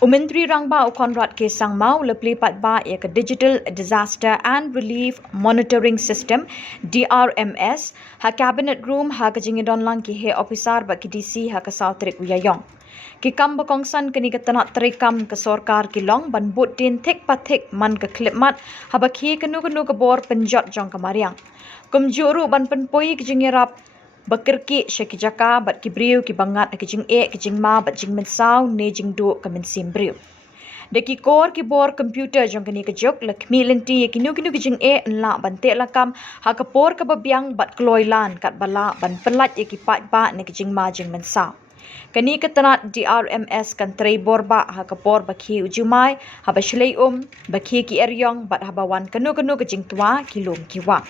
Umentri Rangba Ukonrat ke Sangmau leplipat ba ia ke Digital Disaster and Relief Monitoring System DRMS ha Cabinet Room ha kejingidon lang ki he officer ba ki DC ha ka Sautrik Uyayong. Ki kam bakongsan kini ke tanak terikam ke sorkar ki long ban but din thik pathik man ke klipmat ha bakhi kenu ke bor penjot jong kamariang. Kumjuru ban penpoi kejingirap Bakirki syaki jaka bat kibriu ki bangat ki jing ki jing ma bat jing mensau ne jing do ka mensim briu. Deki kor ki bor komputer jong kini ke jok lakmi lenti ki nu ki jing nla ban te lakam ha ka por ka babiang bat kloilan kat bala ban pelat ki pat ba ne ki jing ma jing mensau. Kani ke tanat DRMS kan trei borba ha ka por bakhi ujumai ha ba shlei bakhi ki eryong bat habawan kenu ke jing tua ki lom ki wa.